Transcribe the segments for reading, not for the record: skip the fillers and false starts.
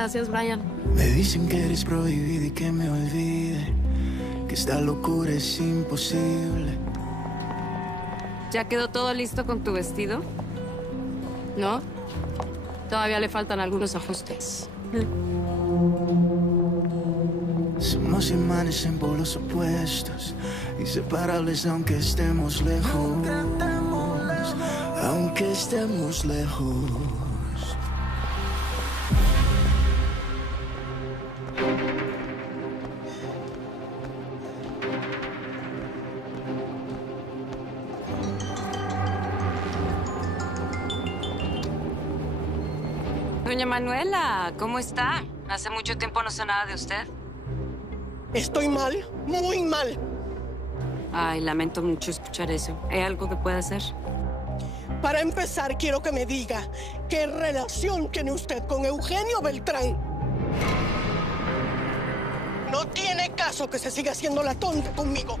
Gracias, Brian. Me dicen que eres prohibida y que me olvide, que esta locura es imposible. ¿Ya quedó todo listo con tu vestido? ¿No? Todavía le faltan algunos ajustes. Somos imanes en polos opuestos, inseparables aunque estemos lejos. Aunque estemos lejos. Doña Manuela, ¿cómo está? Hace mucho tiempo no sé nada de usted. Estoy mal, muy mal. Ay, lamento mucho escuchar eso. ¿Hay algo que pueda hacer? Para empezar, quiero que me diga qué relación tiene usted con Eugenio Beltrán. No tiene caso que se siga haciendo la tonta conmigo.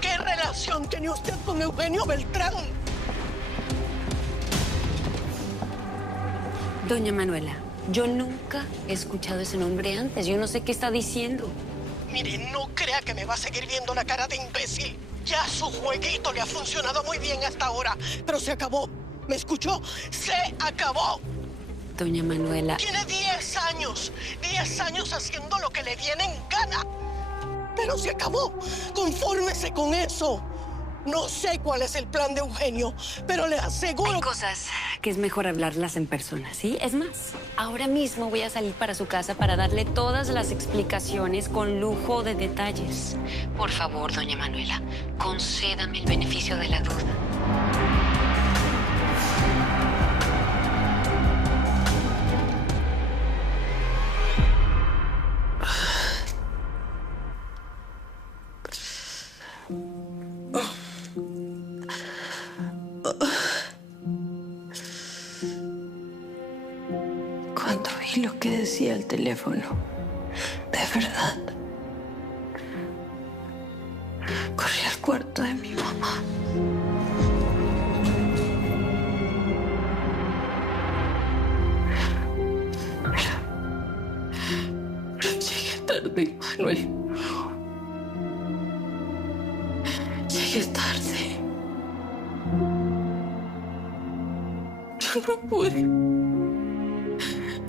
¿Qué relación tiene usted con Eugenio Beltrán? Doña Manuela, yo nunca he escuchado ese nombre antes. Yo no sé qué está diciendo. Mire, no crea que me va a seguir viendo la cara de imbécil. Ya su jueguito le ha funcionado muy bien hasta ahora, pero se acabó. ¿Me escuchó? ¡Se acabó! Doña Manuela... Tiene 10 años haciendo lo que le viene en gana. Pero se acabó. Confórmese con eso. No sé cuál es el plan de Eugenio, pero le aseguro... Hay cosas que es mejor hablarlas en persona, ¿sí? Es más, ahora mismo voy a salir para su casa para darle todas las explicaciones con lujo de detalles. Por favor, doña Manuela, concédame el beneficio de la duda. Cuando vi lo que decía el teléfono, de verdad, corrí al cuarto de mi mamá. Pero llegué tarde, Manuel. Llegué tarde. Yo no pude.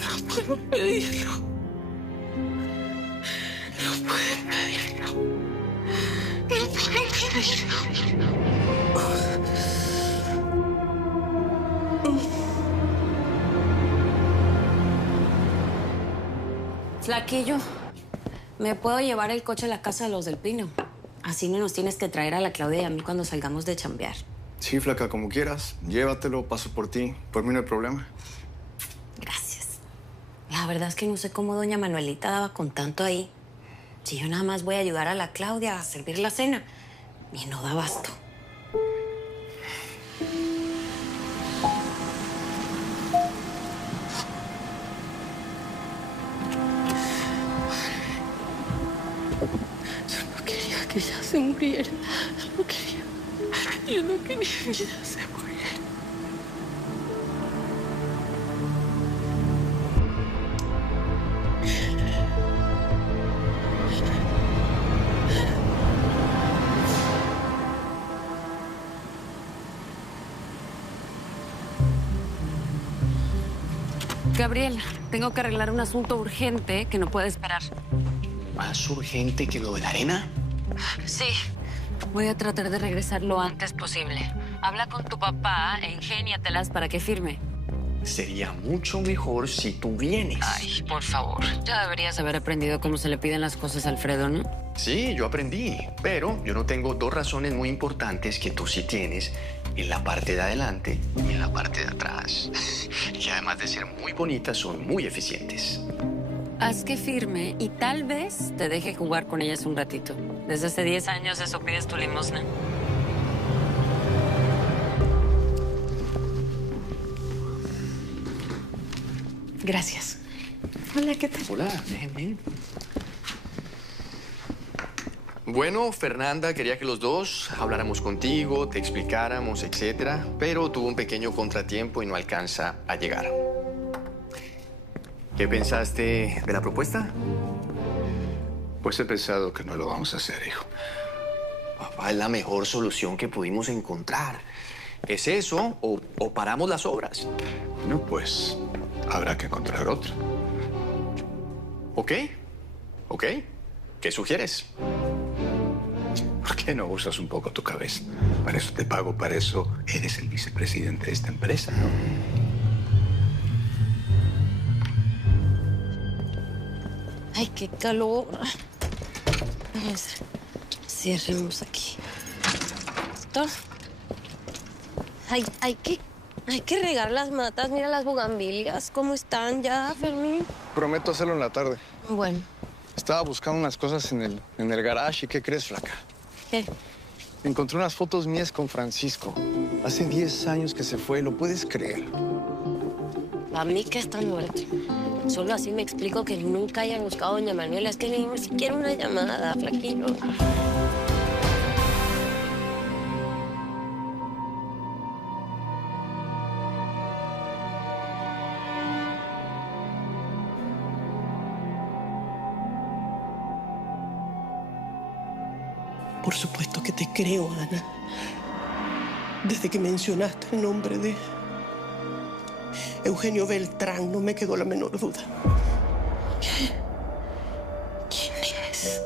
No puedo pedirlo. No puedo pedirlo. No puedo pedirlo. Flaquillo, ¿me puedo llevar el coche a la casa de los del Pino? Así no nos tienes que traer a la Claudia y a mí cuando salgamos de chambear. Sí, flaca, como quieras. Llévatelo, paso por ti. Por mí no hay problema. Gracias. La verdad es que no sé cómo doña Manuelita daba con tanto ahí. Si yo nada más voy a ayudar a la Claudia a servir la cena, y no da abasto. Yo no quería que ella se muriera. Yo no quería que ella se muriera. Gabriel, tengo que arreglar un asunto urgente que no puede esperar. ¿Más urgente que lo de la arena? Sí. Voy a tratar de regresar lo antes posible. Habla con tu papá e ingéniatelas para que firme. Sería mucho mejor si tú vienes. Ay, por favor. Ya deberías haber aprendido cómo se le piden las cosas a Alfredo, ¿no? Sí, yo aprendí, pero yo no tengo dos razones muy importantes que tú sí tienes en la parte de adelante y en la parte de atrás. Y además de ser muy bonitas, son muy eficientes. Haz que firme y tal vez te deje jugar con ellas un ratito. Desde hace 10 años eso pides tu limosna. Gracias. Hola, ¿qué tal? Hola, déjenme. Bueno, Fernanda quería que los dos habláramos contigo, te explicáramos, etcétera, pero tuvo un pequeño contratiempo y no alcanza a llegar. ¿Qué pensaste de la propuesta? Pues he pensado que no lo vamos a hacer, hijo. Papá, es la mejor solución que pudimos encontrar. ¿Es eso o paramos las obras? No, pues habrá que encontrar otra. ¿Ok? ¿Qué sugieres? ¿Por qué no usas un poco tu cabeza? Para eso te pago, para eso eres el vicepresidente de esta empresa, ¿no? Ay, qué calor. Vamos, cerremos aquí. Doctor, hay que regar las matas. Mira las bugambilias, ¿cómo están ya, Fermín? Prometo hacerlo en la tarde. Bueno, Estaba buscando unas cosas en el garage y ¿qué crees, flaca? ¿qué? Encontré unas fotos mías con Francisco. Hace 10 años que se fue, ¿lo puedes creer? A mí que está muerto. Solo así me explico que nunca hayan buscado a doña Manuela. Es que ni siquiera una llamada, flaquillo. Por supuesto que te creo, Ana. Desde que mencionaste el nombre de Eugenio Beltrán, no me quedó la menor duda. ¿Quién es?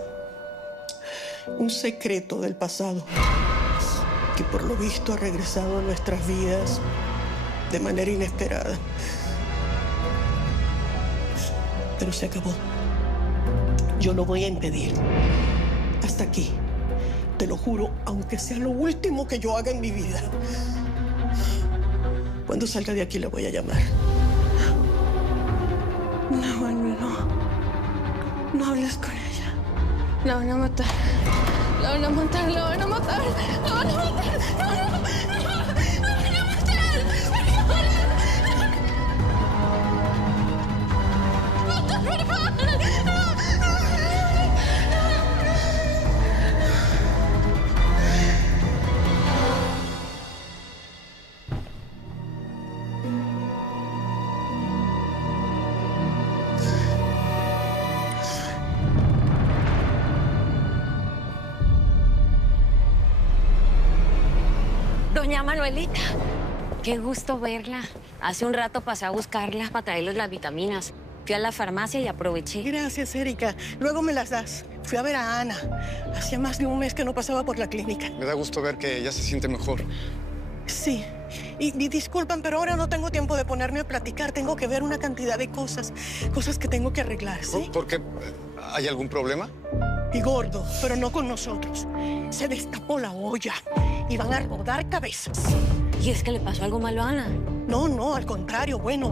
Un secreto del pasado que por lo visto ha regresado a nuestras vidas de manera inesperada. Pero se acabó. Yo lo voy a impedir. Hasta aquí. Te lo juro, aunque sea lo último que yo haga en mi vida. Cuando salga de aquí le voy a llamar. No, Manuel, no. No hables con ella. La van a matar. La van a matar, la van a matar. La van a matar. La van a matar. Doña Manuelita, qué gusto verla. Hace un rato pasé a buscarla para traerles las vitaminas. Fui a la farmacia y aproveché. Gracias, Erika. Luego me las das. Fui a ver a Ana. Hacía más de un mes que no pasaba por la clínica. Me da gusto ver que ya se siente mejor. Sí. Y disculpan, pero ahora no tengo tiempo de ponerme a platicar. Tengo que ver una cantidad de cosas. Cosas que tengo que arreglar, ¿sí? ¿Por qué? ¿Hay algún problema? Y gordo, pero no con nosotros. Se destapó la olla y van a rodar cabezas. ¿Y es que le pasó algo malo a Ana? No, no, al contrario, bueno.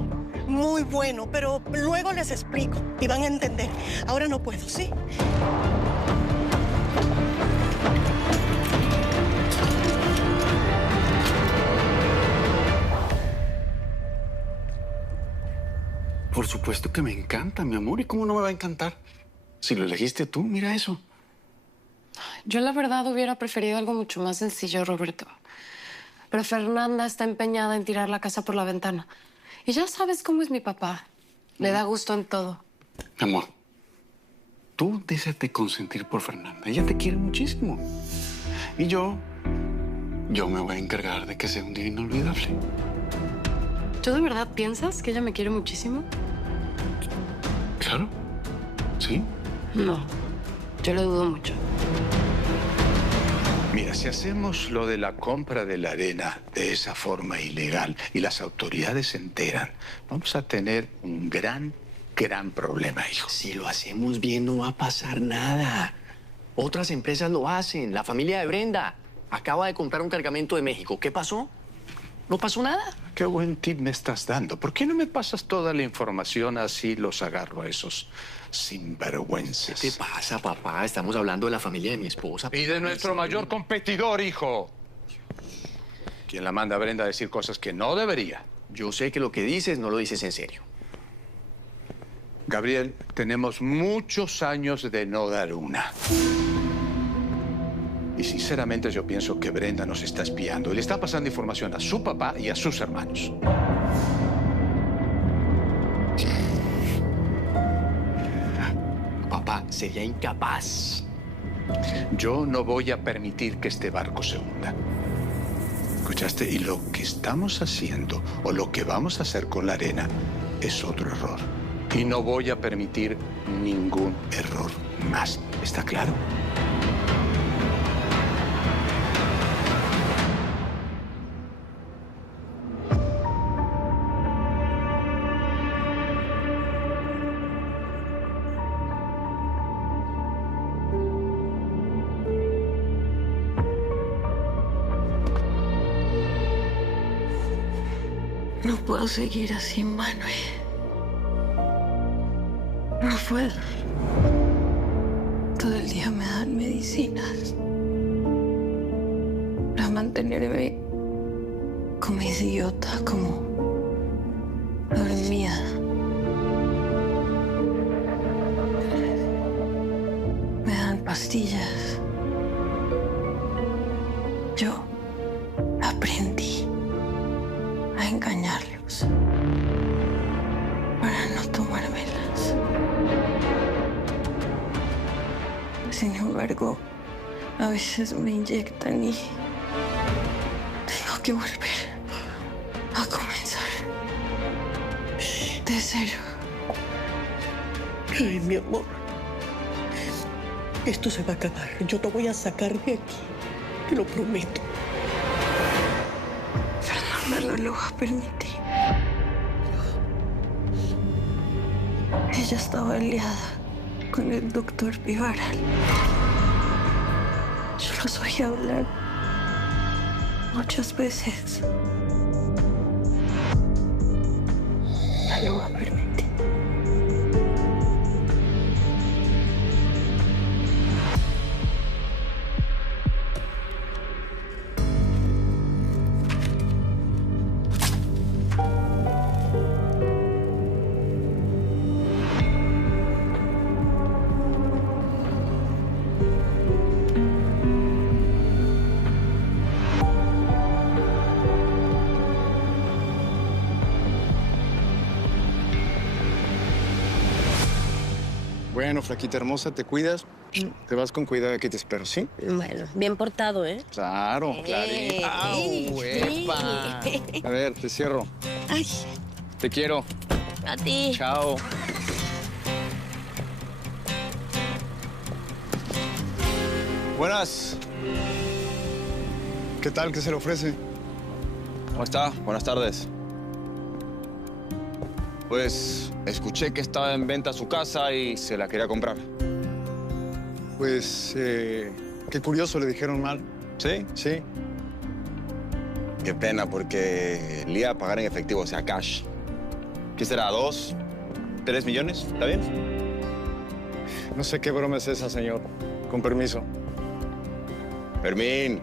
Muy bueno, pero luego les explico y van a entender. Ahora no puedo, ¿sí? Por supuesto que me encanta, mi amor. ¿Y cómo no me va a encantar? Si lo elegiste tú, mira eso. Yo la verdad hubiera preferido algo mucho más sencillo, Roberto. Pero Fernanda está empeñada en tirar la casa por la ventana. Y ya sabes cómo es mi papá. Le da gusto en todo. Mi amor, tú déjate consentir por Fernanda. Ella te quiere muchísimo. Y yo me voy a encargar de que sea un día inolvidable. ¿Tú de verdad piensas que ella me quiere muchísimo? Claro. ¿Sí? No, yo lo dudo mucho. Mira, si hacemos lo de la compra de la arena de esa forma ilegal y las autoridades se enteran, vamos a tener un gran problema, hijo. Si lo hacemos bien, no va a pasar nada. Otras empresas lo hacen. La familia de Brenda acaba de comprar un cargamento de México. ¿Qué pasó? ¿No pasó nada? Qué buen tip me estás dando. ¿Por qué no me pasas toda la información así los agarro a esos sinvergüenzas? ¿Qué te pasa, papá? Estamos hablando de la familia de mi esposa. Y de nuestro mayor competidor, hijo. ¿Quién la manda a Brenda a decir cosas que no debería? Yo sé que lo que dices no lo dices en serio. Gabriel, tenemos muchos años de no dar una. Y sinceramente yo pienso que Brenda nos está espiando y le está pasando información a su papá y a sus hermanos. sería incapaz. Yo no voy a permitir que este barco se hunda. ¿Escuchaste? Y lo que estamos haciendo o lo que vamos a hacer con la arena es otro error. Y no voy a permitir ningún error más. ¿Está claro? No puedo seguir así, Manuel. No puedo. Todo el día me dan medicinas para mantenerme como idiota, como dormida. Me dan pastillas. Yo aprendí a engañarlos para no tomármelas. Sin embargo, a veces me inyectan y tengo que volver a comenzar de cero. Ay, mi amor, esto se va a acabar. Yo te voy a sacar de aquí, te lo prometo. No lo va a permitir. Ella estaba aliada con el doctor Vivaral. Yo los oí hablar muchas veces. No lo va a permitir. Bueno, flaquita hermosa, te cuidas. Te vas con cuidado, aquí te espero, ¿sí? Bueno, bien portado, ¿eh? Claro, claro. ¡Au, epa! A ver, te cierro. Ay, Te quiero. a ti. Chao. Buenas. ¿Qué tal? ¿Qué se le ofrece? ¿Cómo está? Buenas tardes. Pues escuché que estaba en venta su casa y se la quería comprar. Pues, qué curioso, le dijeron mal. ¿Sí? Sí. Qué pena, porque le iba a pagar en efectivo, o sea, cash. ¿Qué será? ¿2, 3 millones? ¿Está bien? No sé qué broma es esa, señor. Con permiso. Fermín.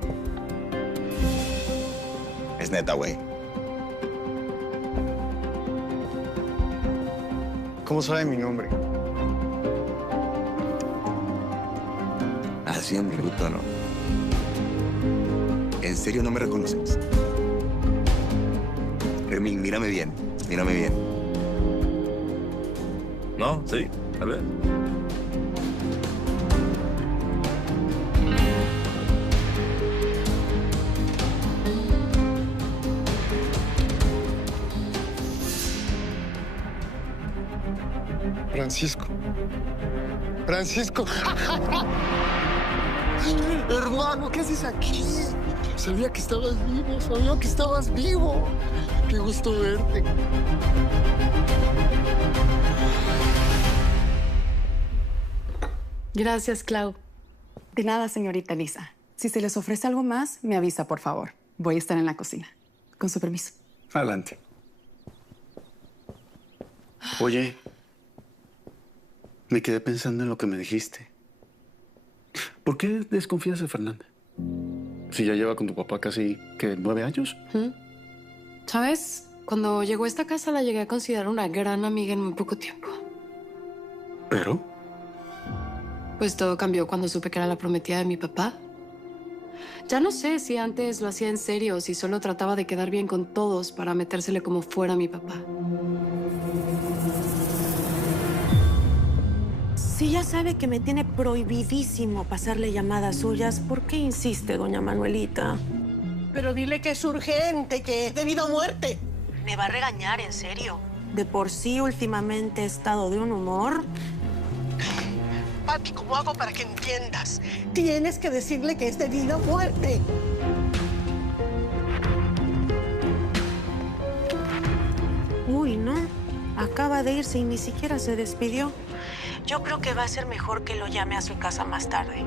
Es neta, güey. ¿Cómo sabe mi nombre? Así en bruto, ¿no? ¿En serio no me reconoces? Fermín, mírame bien. Mírame bien. No, sí, tal vez. Francisco. Francisco. Hermano, ¿qué haces aquí? Sabía que estabas vivo, sabía que estabas vivo. Qué gusto verte. Gracias, Clau. De nada, señorita Lisa. Si se les ofrece algo más, me avisa, por favor. Voy a estar en la cocina. Con su permiso. Adelante. Oye, me quedé pensando en lo que me dijiste. ¿Por qué desconfías de Fernanda? Si ya lleva con tu papá casi, ¿qué, 9 años? ¿Sabes? Cuando llegó a esta casa la llegué a considerar una gran amiga en muy poco tiempo. ¿Pero? Pues todo cambió cuando supe que era la prometida de mi papá. Ya no sé si antes lo hacía en serio o si solo trataba de quedar bien con todos para metérsele como fuera mi papá. Si ya sabe que me tiene prohibidísimo pasarle llamadas suyas, ¿por qué insiste, doña Manuelita? Pero dile que es urgente, que es de vida o muerte. Me va a regañar, en serio. De por sí, últimamente he estado de un humor. Pati, ¿cómo hago para que entiendas? Tienes que decirle que es de vida o muerte. Uy, no. Acaba de irse y ni siquiera se despidió. Yo creo que va a ser mejor que lo llame a su casa más tarde.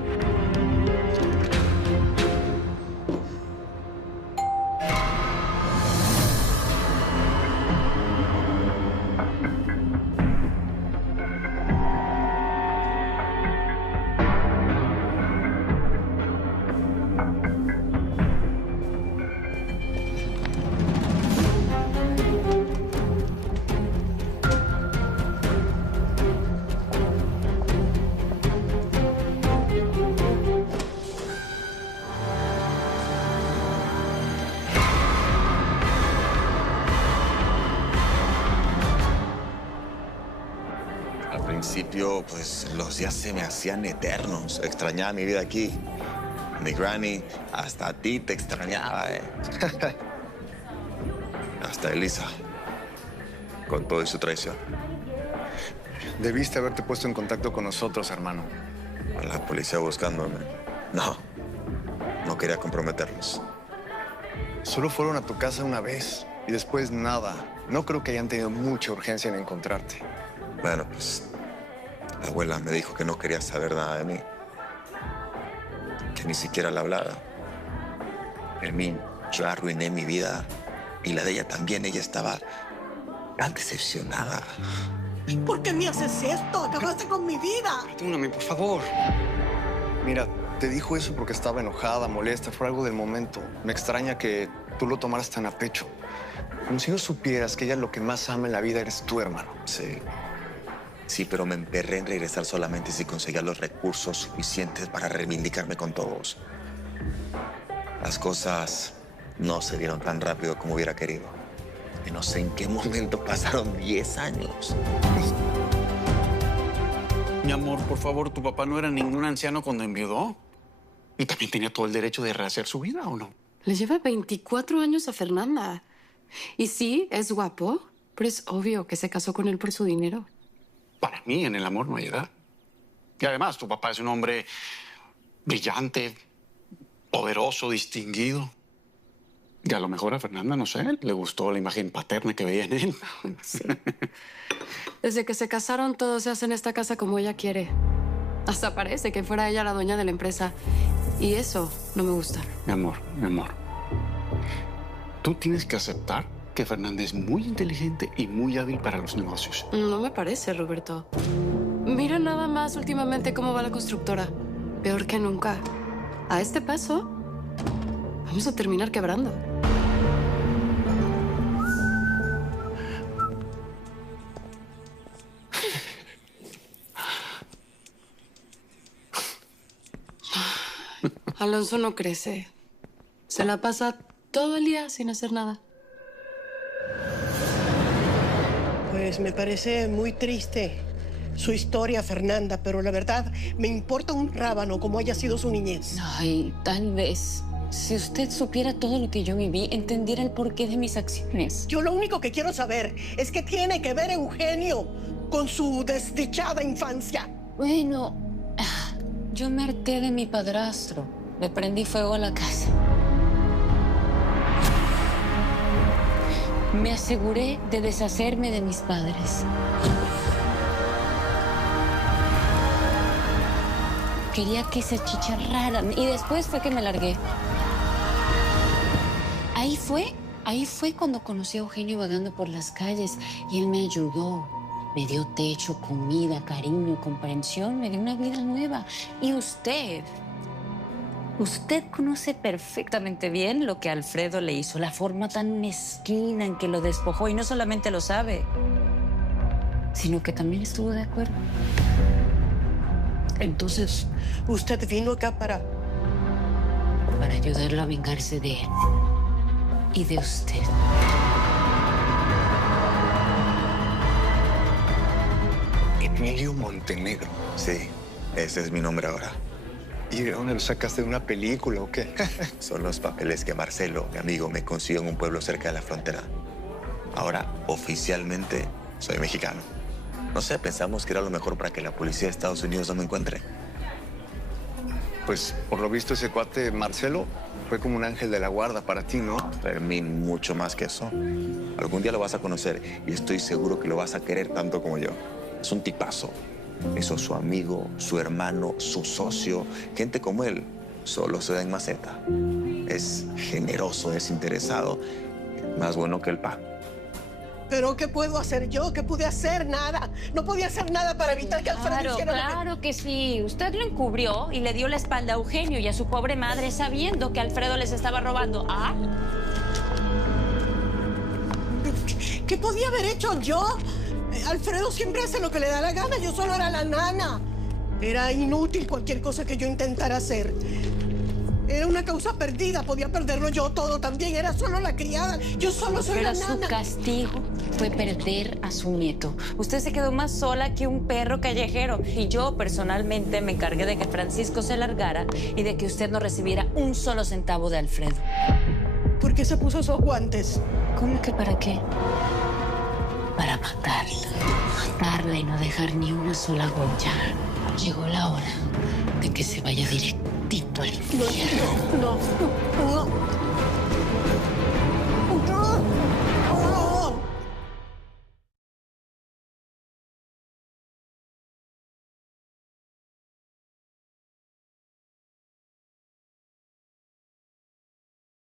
Al principio, pues, los días se me hacían eternos. Extrañaba mi vida aquí. Mi granny, hasta a ti te extrañaba, ¿eh? Hasta Elisa, con todo y su traición. Debiste haberte puesto en contacto con nosotros, hermano. La policía buscándome. No quería comprometerlos. Solo fueron a tu casa una vez y después nada. No creo que hayan tenido mucha urgencia en encontrarte. Bueno, pues, la abuela me dijo que no quería saber nada de mí. Que ni siquiera la hablara. Fermín, yo arruiné mi vida y la de ella también. Ella estaba tan decepcionada. ¿Por qué me haces esto? Acabaste con mi vida. Perdóname, por favor. Mira, te dijo eso porque estaba enojada, molesta, fue algo del momento. Me extraña que tú lo tomaras tan a pecho. Como si no supieras que ella lo que más ama en la vida eres tú, hermano. Sí, pero me emperré en regresar solamente si conseguía los recursos suficientes para reivindicarme con todos. Las cosas no se dieron tan rápido como hubiera querido. Y no sé en qué momento pasaron 10 años. Mi amor, por favor, tu papá no era ningún anciano cuando enviudó. Y también tenía todo el derecho de rehacer su vida, ¿o no? Le lleva 24 años a Fernanda. Y sí, es guapo, pero es obvio que se casó con él por su dinero. Para mí, en el amor no hay edad. Y además, tu papá es un hombre brillante, poderoso, distinguido. Y a lo mejor a Fernanda, no sé, le gustó la imagen paterna que veía en él. Sí. Desde que se casaron, todo se hace en esta casa como ella quiere. Hasta parece que fuera ella la dueña de la empresa. Y eso no me gusta. Mi amor, tú tienes que aceptar que Fernanda es muy inteligente y muy hábil para los negocios. No me parece, Roberto. Mira nada más últimamente cómo va la constructora. Peor que nunca. A este paso, vamos a terminar quebrando. Alonso no crece. Se la pasa todo el día sin hacer nada. Pues me parece muy triste su historia, Fernanda, pero la verdad me importa un rábano como haya sido su niñez. Ay, tal vez. Si usted supiera todo lo que yo viví, entendiera el porqué de mis acciones. Yo lo único que quiero saber es qué tiene que ver Eugenio con su desdichada infancia. Bueno, yo me harté de mi padrastro. Le prendí fuego a la casa. Me aseguré de deshacerme de mis padres. Quería que se achicharraran y después fue que me largué. Ahí fue cuando conocí a Eugenio vagando por las calles y él me ayudó. Me dio techo, comida, cariño, comprensión, me dio una vida nueva. Y usted conoce perfectamente bien lo que Alfredo le hizo, la forma tan mezquina en que lo despojó. Y no solamente lo sabe, sino que también estuvo de acuerdo. Entonces, usted vino acá para ayudarlo a vengarse de él y de usted. Emilio Montenegro. Sí, ese es mi nombre ahora. ¿Y de dónde lo sacaste, de una película o qué? Son los papeles que Marcelo, mi amigo, me consiguió en un pueblo cerca de la frontera. Ahora, oficialmente, soy mexicano. No sé, pensamos que era lo mejor para que la policía de Estados Unidos no me encuentre. Pues, por lo visto, ese cuate Marcelo fue como un ángel de la guarda para ti, ¿no? Fermín, mucho más que eso. Algún día lo vas a conocer y estoy seguro que lo vas a querer tanto como yo. Es un tipazo. Eso, su amigo, su hermano, su socio, gente como él, solo se da en maceta. Es generoso, desinteresado, más bueno que el pan. ¿Pero qué puedo hacer yo? ¿Qué pude hacer? Nada. No podía hacer nada para evitar que Alfredo hiciera lo que... Claro que sí. Usted lo encubrió y le dio la espalda a Eugenio y a su pobre madre sabiendo que Alfredo les estaba robando. ¿Ah? ¿Qué podía haber hecho yo? Alfredo siempre hace lo que le da la gana. Yo solo era la nana. Era inútil cualquier cosa que yo intentara hacer. Era una causa perdida. Podía perderlo yo todo también. Era solo la criada. Yo solo soy la nana. Pero su castigo fue perder a su nieto. Usted se quedó más sola que un perro callejero. Y yo, personalmente, me encargué de que Francisco se largara y de que usted no recibiera un solo centavo de Alfredo. ¿Por qué se puso esos guantes? ¿Cómo que para qué? Para matarla. Matarla y no dejar ni una sola huella. Llegó la hora de que se vaya directito al infierno. No.